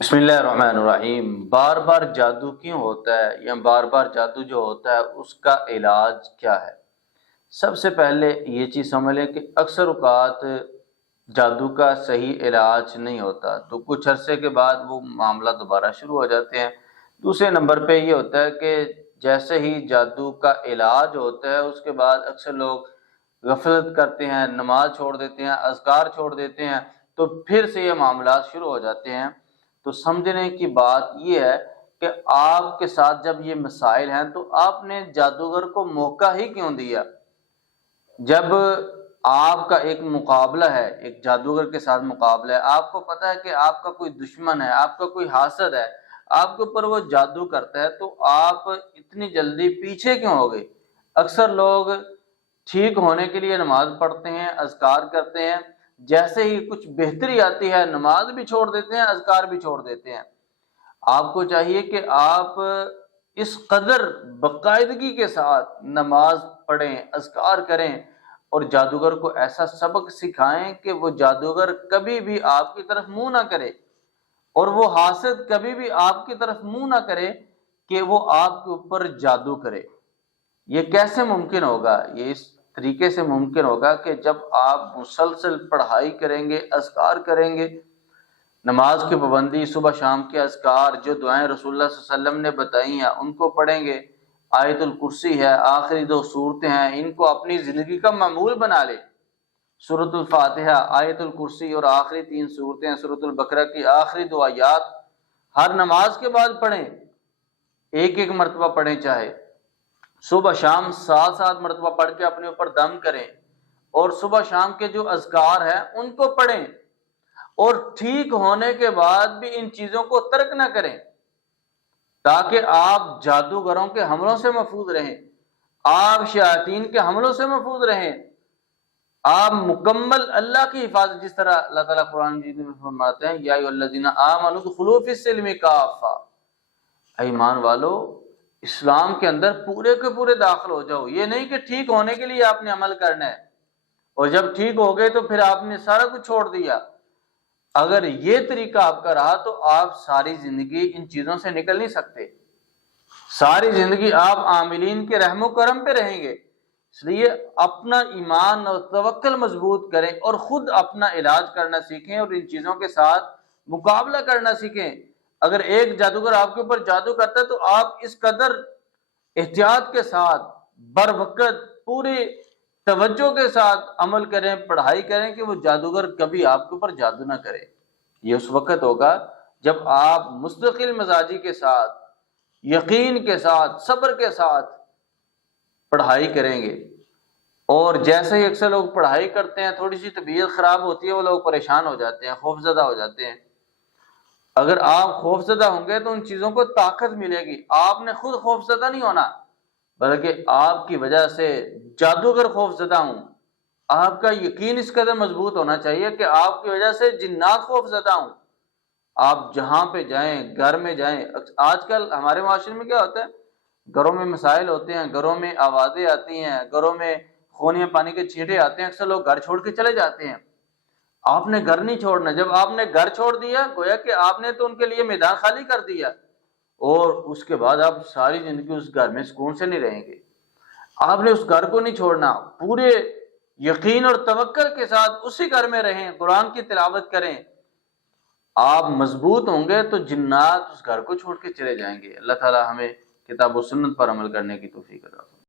بسم اللہ الرحمن الرحیم۔ بار بار جادو کیوں ہوتا ہے یا بار بار جادو جو ہوتا ہے اس کا علاج کیا ہے؟ سب سے پہلے یہ چیز سمجھ لیں کہ اکثر اوقات جادو کا صحیح علاج نہیں ہوتا، تو کچھ عرصے کے بعد وہ معاملہ دوبارہ شروع ہو جاتے ہیں۔ دوسرے نمبر پہ یہ ہوتا ہے کہ جیسے ہی جادو کا علاج ہوتا ہے اس کے بعد اکثر لوگ غفلت کرتے ہیں، نماز چھوڑ دیتے ہیں، اذکار چھوڑ دیتے ہیں، تو پھر سے یہ معاملات شروع ہو جاتے ہیں۔ تو سمجھنے کی بات یہ ہے کہ آپ کے ساتھ جب یہ مسائل ہیں تو آپ نے جادوگر کو موقع ہی کیوں دیا؟ جب آپ کا ایک مقابلہ ہے، ایک جادوگر کے ساتھ مقابلہ ہے، آپ کو پتہ ہے کہ آپ کا کوئی دشمن ہے، آپ کا کوئی حاسد ہے، آپ کے اوپر وہ جادو کرتا ہے، تو آپ اتنی جلدی پیچھے کیوں ہو گئے؟ اکثر لوگ ٹھیک ہونے کے لیے نماز پڑھتے ہیں، اذکار کرتے ہیں، جیسے ہی کچھ بہتری آتی ہے نماز بھی چھوڑ دیتے ہیں، اذکار بھی چھوڑ دیتے ہیں۔ آپ کو چاہیے کہ آپ اس قدر باقاعدگی کے ساتھ نماز پڑھیں، اذکار کریں اور جادوگر کو ایسا سبق سکھائیں کہ وہ جادوگر کبھی بھی آپ کی طرف منہ نہ کرے اور وہ حاسد کبھی بھی آپ کی طرف منہ نہ کرے کہ وہ آپ کے اوپر جادو کرے۔ یہ کیسے ممکن ہوگا؟ یہ اس طریقے سے ممکن ہوگا کہ جب آپ مسلسل پڑھائی کریں گے، اذکار کریں گے، نماز کی پابندی، صبح شام کے اذکار، جو دعائیں رسول اللہ صلی اللہ علیہ وسلم نے بتائی ہیں ان کو پڑھیں گے، آیت الکرسی ہے، آخری 2 صورتیں ہیں، ان کو اپنی زندگی کا معمول بنا لیں۔ سورۃ الفاتحہ، آیت الکرسی اور آخری 3 صورتیں، سورۃ البقرہ کی آخری 2 آیات ہر نماز کے بعد پڑھیں، ایک مرتبہ پڑھیں، چاہے صبح شام 7 مرتبہ پڑھ کے اپنے اوپر دم کریں، اور صبح شام کے جو اذکار ہیں ان کو پڑھیں، اور ٹھیک ہونے کے بعد بھی ان چیزوں کو ترک نہ کریں تاکہ آپ جادوگروں کے حملوں سے محفوظ رہیں، آپ شیاطین کے حملوں سے محفوظ رہیں، آپ مکمل اللہ کی حفاظت، جس طرح اللہ تعالیٰ قرآن مجید میں فرماتے ہیں یا ایھا الذین آمنوا ادخلوا فی السلم کافہ، اے ایمان والو اسلام کے اندر پورے کے پورے داخل ہو جاؤ۔ یہ نہیں کہ ٹھیک ہونے کے لیے آپ نے عمل کرنا ہے اور جب ٹھیک ہو گئے تو پھر آپ نے سارا کچھ چھوڑ دیا۔ اگر یہ طریقہ آپ کا رہا تو آپ ساری زندگی ان چیزوں سے نکل نہیں سکتے، ساری زندگی آپ عاملین کے رحم و کرم پہ رہیں گے۔ اس لیے اپنا ایمان اور توکل مضبوط کریں اور خود اپنا علاج کرنا سیکھیں اور ان چیزوں کے ساتھ مقابلہ کرنا سیکھیں۔ اگر ایک جادوگر آپ کے اوپر جادو کرتا ہے تو آپ اس قدر احتیاط کے ساتھ بر وقت پوری توجہ کے ساتھ عمل کریں، پڑھائی کریں کہ وہ جادوگر کبھی آپ کے اوپر جادو نہ کرے۔ یہ اس وقت ہوگا جب آپ مستقل مزاجی کے ساتھ، یقین کے ساتھ، صبر کے ساتھ پڑھائی کریں گے۔ اور جیسے ہی اکثر لوگ پڑھائی کرتے ہیں تھوڑی سی طبیعت خراب ہوتی ہے، وہ لوگ پریشان ہو جاتے ہیں، خوف زدہ ہو جاتے ہیں۔ اگر آپ خوف زدہ ہوں گے تو ان چیزوں کو طاقت ملے گی، آپ نے خود خوف زدہ نہیں ہونا بلکہ آپ کی وجہ سے جادوگر خوف زدہ ہوں۔ آپ کا یقین اس قدر مضبوط ہونا چاہیے کہ آپ کی وجہ سے جنات خوف زدہ ہوں۔ آپ جہاں پہ جائیں، گھر میں جائیں، آج کل ہمارے معاشرے میں کیا ہوتا ہے، گھروں میں مسائل ہوتے ہیں، گھروں میں آوازیں آتی ہیں، گھروں میں خون یا پانی کے چھینٹے آتے ہیں، اکثر لوگ گھر چھوڑ کے چلے جاتے ہیں۔ آپ نے گھر نہیں چھوڑنا، جب آپ نے گھر چھوڑ دیا گویا کہ آپ نے تو ان کے لیے میدان خالی کر دیا، اور اس کے بعد آپ ساری زندگی اس گھر میں سکون سے نہیں رہیں گے۔ آپ نے اس گھر کو نہیں چھوڑنا، پورے یقین اور توکل کے ساتھ اسی گھر میں رہیں، قرآن کی تلاوت کریں۔ آپ مضبوط ہوں گے تو جنات اس گھر کو چھوڑ کے چلے جائیں گے۔ اللہ تعالی ہمیں کتاب و سنت پر عمل کرنے کی توفیق عطا فرمائے۔